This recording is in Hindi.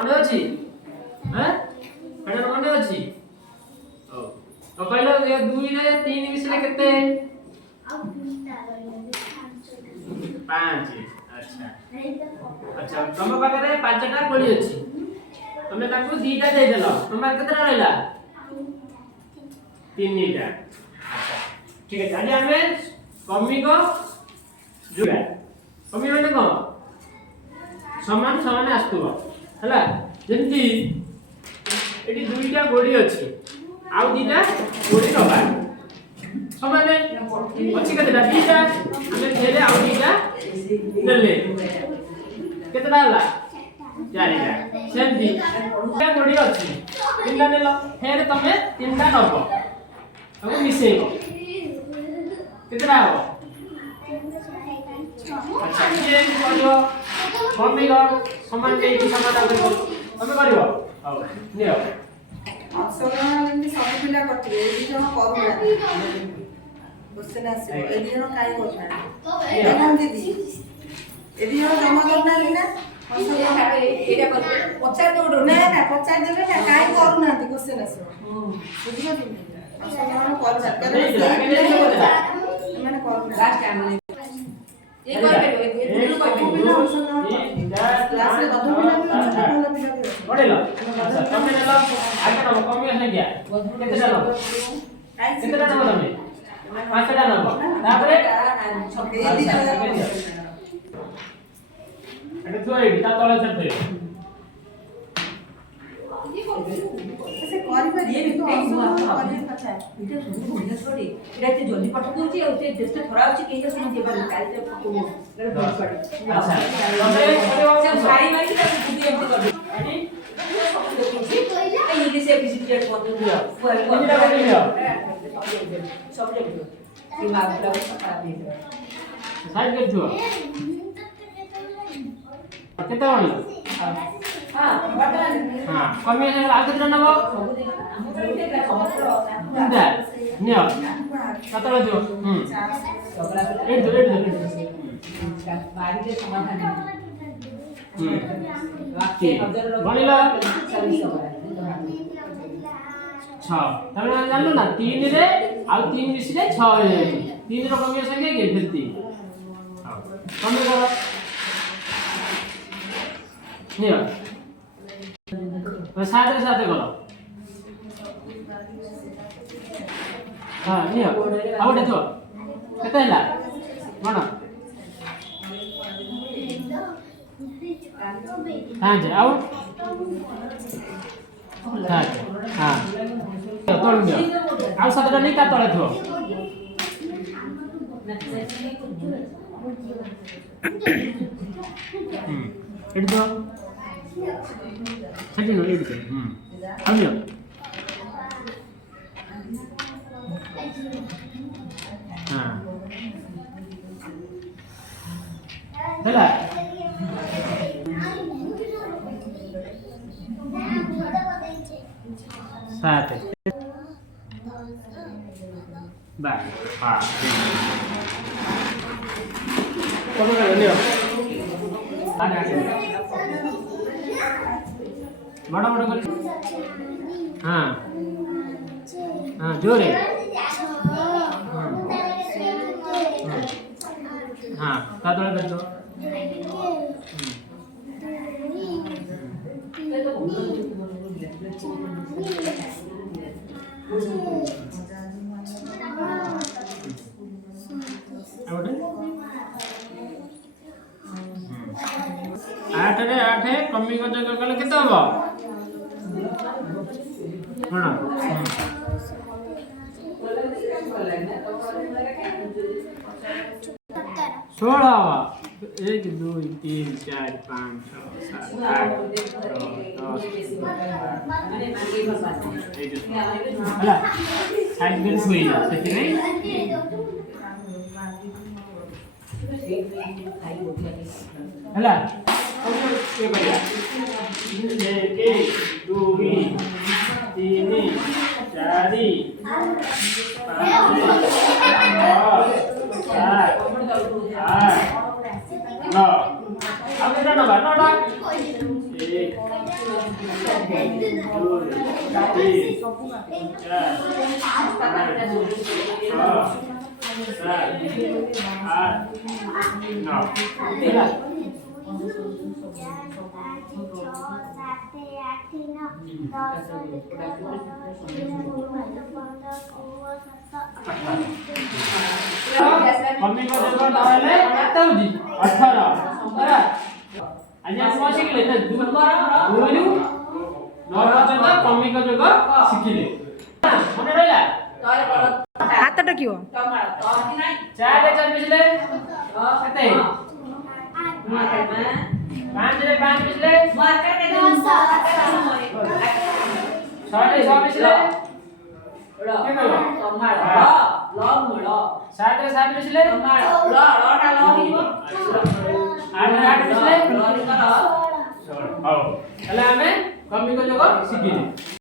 मने अछि हैं एटा मने अछि ओ तो कहलो ये 2 रे 3 मिसले केते 5 अच्छा अच्छा तुम पाखरे 5टा कोली अछि तुमे ताकू 2टा दे देलो तुम केतरा रहला 3टा अच्छा ठीक है आज हमें कमी को जुड़ा कमी माने को समान समान आस्तुवा हला जेंती एटी 2टा गोडी अछि आउ 2टा गोडी नबा समान अछि केतरा 2टा हमें फेरे आउ 2टा देले केतरा हला 4टा सेमती 2टा गोडी अछि 3टा नेलो फेरे तमे 3टा नबो अब मिसेइबो कितना हो अच्छा ये करियो मम्मी को समान के समाधान करियो तमे करियो आओ नियो अक्षर एमती सब पिला करथिबे ए जण करूना क्वेश्चन आसी ए जण काई करछा देखन दीदी ए जण जमा करना ना एटा कर पचार दो ना ना पचार देबे ना काई करूना क्वेश्चन आसी बुझियो अक्षर करूना माने करूना लास्ट टाइम माने ये कर पेरो ये कर पेरो क्लास रे बधु पिला भी अच्छा भलो पिला भी पढेलो अच्छा तमे नेलो आके नबो कमी है क्या केते लो केते नबो तमे 5टा नबो तापरे ए दी एटा तो एडी ता तले चलते ऐसे करि पर ये तो करि अच्छा इटा सुनु बोलिया छोड़ी इटा ते जल्दी पाठ करछि आ ते टेस्ट थोड़ा अछि केही सुन के पर काल ते पको रे बहुत पड़ी अच्छा तमे करे सारी मारी के बुद्धि एमती कर दे आनी इंग्लिश एबीसीडी पढ़ दियो सब जगह दिमाग पूरा खराब हो गया साइड कर दियो केते वाली हां बटन हां कमी है आ केते नबो इंदा नियो कतला दियो एड दो बारी के समाधान गणिला 6 तमे जानलो ना 3 रे आ 3 मिसले 6 हो जाय 3 रो कमी संख्या के फिर 3 हां कमी करो नियो तो साथ साथ करो हां नियो आउ देखो केते हला मानो हां जे आउ हां हां तो तोड़ दियो आउ सातटा नहीं का तळे थो एड दो छटी नो एड कर आउ हां हला सात बाय हां कौन कर लियो बड़ा बड़ा कर हां हां जोरे हां का तोड़ कर दो आठ रे 8 कमी को जगह कले केते हो कोन 16 1 2 3 4 5 6 7 8 हला साइड में सोई जा सके नहीं हला ये बढ़िया 1 2 3 4 5 6 7 8 9 अब कितना नंबर 9 1 मम्मी को देखो ताले कितना होगी 18 बराबर आज हम कौन शिखले तो दू बोलू 9 पर्यंत मम्मी को देखो शिखले मने रहला हाथ टकियो चार रे चार पिछले कते 5 रे 5 पिछले 6 रे 6 पिछले के कहलो 7 रे 7 पिछले 8 रे 8 पिछले 16 आओ हेला हमें कमी को जगह शिखिले